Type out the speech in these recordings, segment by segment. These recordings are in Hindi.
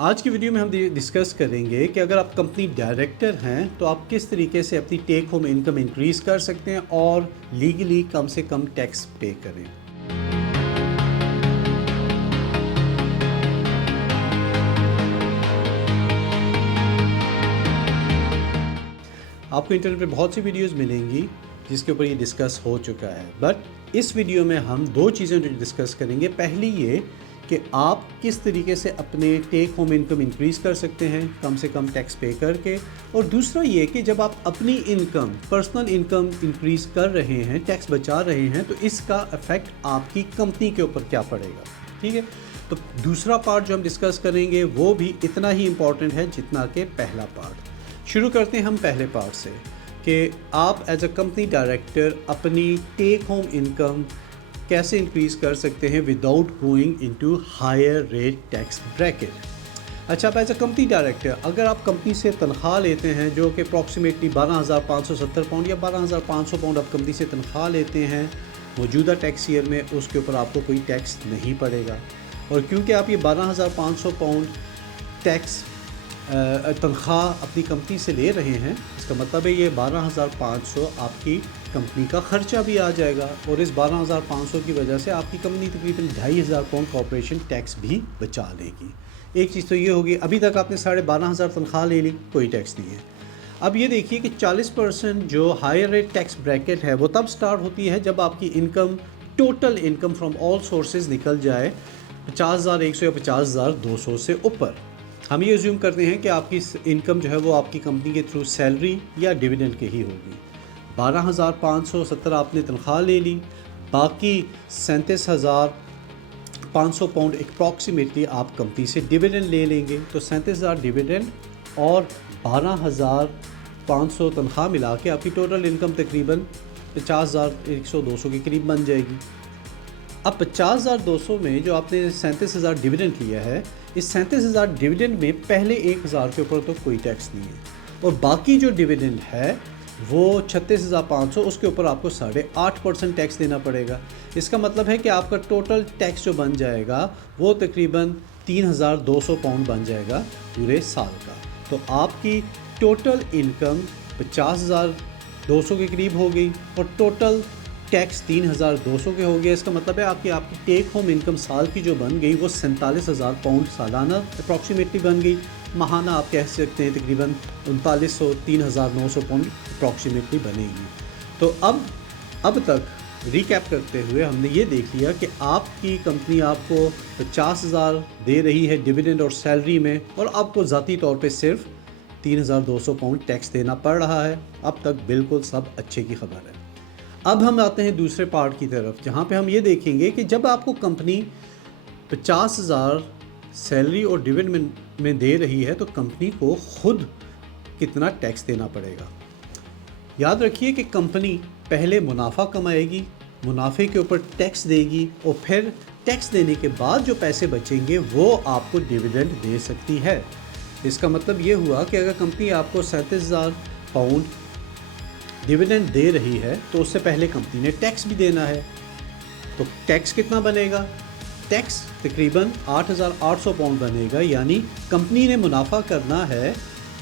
आज की वीडियो में हम डिस्कस करेंगे कि अगर आप कंपनी डायरेक्टर हैं तो आप किस तरीके से अपनी टेक होम इनकम इंक्रीज़ कर सकते हैं और लीगली कम से कम टैक्स पे करें। आपको इंटरनेट पे बहुत सी वीडियोस मिलेंगी जिसके ऊपर ये डिस्कस हो चुका है, बट इस वीडियो में हम दो चीज़ें डिस्कस करेंगे। पहली ये कि आप किस तरीके से अपने टेक होम इनकम इंक्रीज़ कर सकते हैं कम से कम टैक्स पे करके, और दूसरा ये कि जब आप अपनी इनकम पर्सनल इनकम इंक्रीज़ कर रहे हैं, टैक्स बचा रहे हैं, तो इसका इफ़ेक्ट आपकी कंपनी के ऊपर क्या पड़ेगा। ठीक है, तो दूसरा पार्ट जो हम डिस्कस करेंगे वो भी इतना ही इम्पॉर्टेंट है जितना कि पहला पार्ट। शुरू करते हैं हम पहले पार्ट से कि आप एज अ कंपनी डायरेक्टर अपनी टेक होम इनकम कैसे इंक्रीज़ कर सकते हैं without going into higher rate tax bracket. अच्छा, आप एज अ कंपनी डायरेक्टर अगर आप कंपनी से तनख्वाह लेते हैं जो कि अप्रॉक्सीमेटली 12,570 पाउंड या 12,500 पाउंड आप कंपनी से तनख्वाह लेते हैं मौजूदा टैक्स ईयर में, उसके ऊपर आपको कोई टैक्स नहीं पड़ेगा। और क्योंकि आप ये 12,500 पाउंड टैक्स तनख्वाह अपनी कंपनी से ले रहे हैं, इसका मतलब है ये 12,500 आपकी कंपनी का ख़र्चा भी आ जाएगा, और इस 12,500 की वजह से आपकी कंपनी तकरीबन 2,500 पाउंड कॉर्पोरेशन टैक्स भी बचा लेगी। एक चीज़ तो ये होगी, अभी तक आपने 12,500 तनख्वाह ले ली, कोई टैक्स नहीं है। अब ये देखिए कि 40% जो हायर रेट टैक्स ब्रैकेट है वो तब स्टार्ट होती है जब आपकी income total income from all sources निकल जाए 50,100 या 50,200 से ऊपर। हम ये अज्यूम करते हैं कि आपकी इनकम जो है वो आपकी कंपनी के थ्रू सैलरी या डिविडेंड के ही होगी। 12,570 आपने तनख्वाह ले ली, बाकी 37,500 पाउंड अप्रॉक्सीमेटली आप कंपनी से डिविडेंड ले लेंगे, तो 37,000 डिविडेंड और 12,500 तनख्वाह मिला के आपकी टोटल इनकम तकरीबन 50,100-200 के करीब बन जाएगी। अब 50,200 में जो आपने 37,000 डिविडेंड लिया है, इस 37,000 डिविडेंड में पहले 1,000 के ऊपर तो कोई टैक्स नहीं है, और बाकी जो डिविडेंड है वो 36,500, उसके ऊपर आपको 8.5% टैक्स देना पड़ेगा। इसका मतलब है कि आपका टोटल टैक्स जो बन जाएगा वो तकरीबन 3,200 पाउंड बन जाएगा पूरे साल का। तो आपकी टोटल इनकम 50,200 के करीब हो गई और टोटल टैक्स 3,200 के हो गया। इसका मतलब है आपकी टेक होम इनकम साल की जो बन गई वो 47,000 पाउंड सालाना अप्रॉक्सीमेटली बन गई। माहाना आप कह सकते हैं तकरीबन 3,900 3,900 पाउंड अप्रॉक्सीमेटली बनेगी। तो अब तक रिकैप करते हुए हमने ये देख लिया कि आपकी कंपनी आपको 50,000 दे रही है डिविडेंड और सैलरी में, और आपको ज़ाती तौर पे सिर्फ 3,200 पाउंड टैक्स देना पड़ रहा है। अब तक बिल्कुल सब अच्छे की खबर है। अब हम आते हैं दूसरे पार्ट की तरफ, जहाँ पे हम ये देखेंगे कि जब आपको कंपनी 50,000 सैलरी और डिविडेंड में दे रही है तो कंपनी को खुद कितना टैक्स देना पड़ेगा। याद रखिए कि कंपनी पहले मुनाफा कमाएगी, मुनाफे के ऊपर टैक्स देगी, और फिर टैक्स देने के बाद जो पैसे बचेंगे वो आपको डिविडेंड दे सकती है। इसका मतलब ये हुआ कि अगर कंपनी आपको 37,000 पाउंड डिविडेंड दे रही है तो उससे पहले कंपनी ने टैक्स भी देना है, तो टैक्स कितना बनेगा? टैक्स तकरीबन 8,800 पाउंड बनेगा, यानी कंपनी ने मुनाफा करना है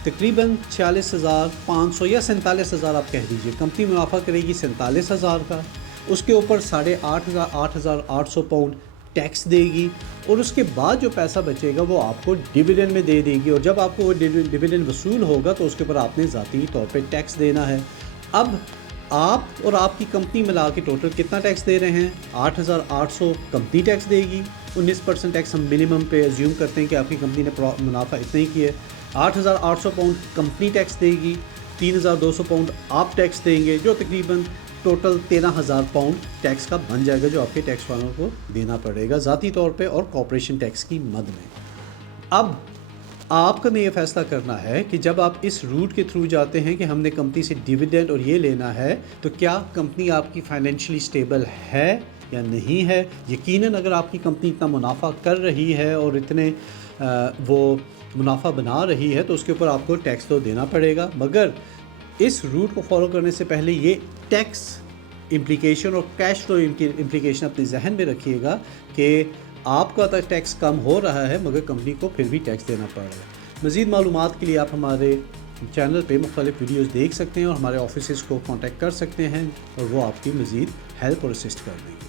तकरीबन 46,500 या 47,000 आप कह दीजिए। कंपनी मुनाफा करेगी 47,000 का, उसके ऊपर 8,500 पाउंड टैक्स देगी, और उसके बाद जो पैसा बचेगा वो आपको डिविडेंड में दे देगी, और जब आपको वो डिविडेंड वसूल होगा तो उसके ऊपर आपने ज़ाती तौर पे टैक्स देना है। अब आप और आपकी कंपनी मिला के टोटल कितना टैक्स दे रहे हैं? 8,800 कंपनी टैक्स देगी, 19% टैक्स हम मिनिमम पे अज्यूम करते हैं कि आपकी कंपनी ने मुनाफा इतना ही किया है। 8,800 पाउंड कंपनी टैक्स देगी, 3,200 पाउंड आप टैक्स देंगे, जो तकरीबन टोटल 13,000 पाउंड टैक्स का बन जाएगा जो आपके टैक्स वालों को देना पड़ेगा ज़ाती तौर पे और कॉर्पोरेशन टैक्स की मद में। अब आपको ने ये फ़ैसला करना है कि जब आप इस रूट के थ्रू जाते हैं कि हमने कंपनी से डिविडेंड और ये लेना है, तो क्या कंपनी आपकी फाइनेंशियली स्टेबल है या नहीं है। यकीनन अगर आपकी कंपनी इतना मुनाफा कर रही है और इतने वो मुनाफा बना रही है तो उसके ऊपर आपको टैक्स तो देना पड़ेगा, मगर इस रूट को फॉलो करने से पहले ये टैक्स इम्प्लीकेशन और कैश फ्लो इम्प्लीकेशन अपने जहन में रखिएगा कि आपका तो टैक्स कम हो रहा है मगर कंपनी को फिर भी टैक्स देना पड़ रहा है। मज़ीद मालूमात के लिए आप हमारे चैनल पे मुख्तलिफ़ वीडियोज़ देख सकते हैं और हमारे ऑफिसेज़ को कॉन्टेक्ट कर सकते हैं और वो आपकी मज़ीद हेल्प और असिस्ट कर देंगे।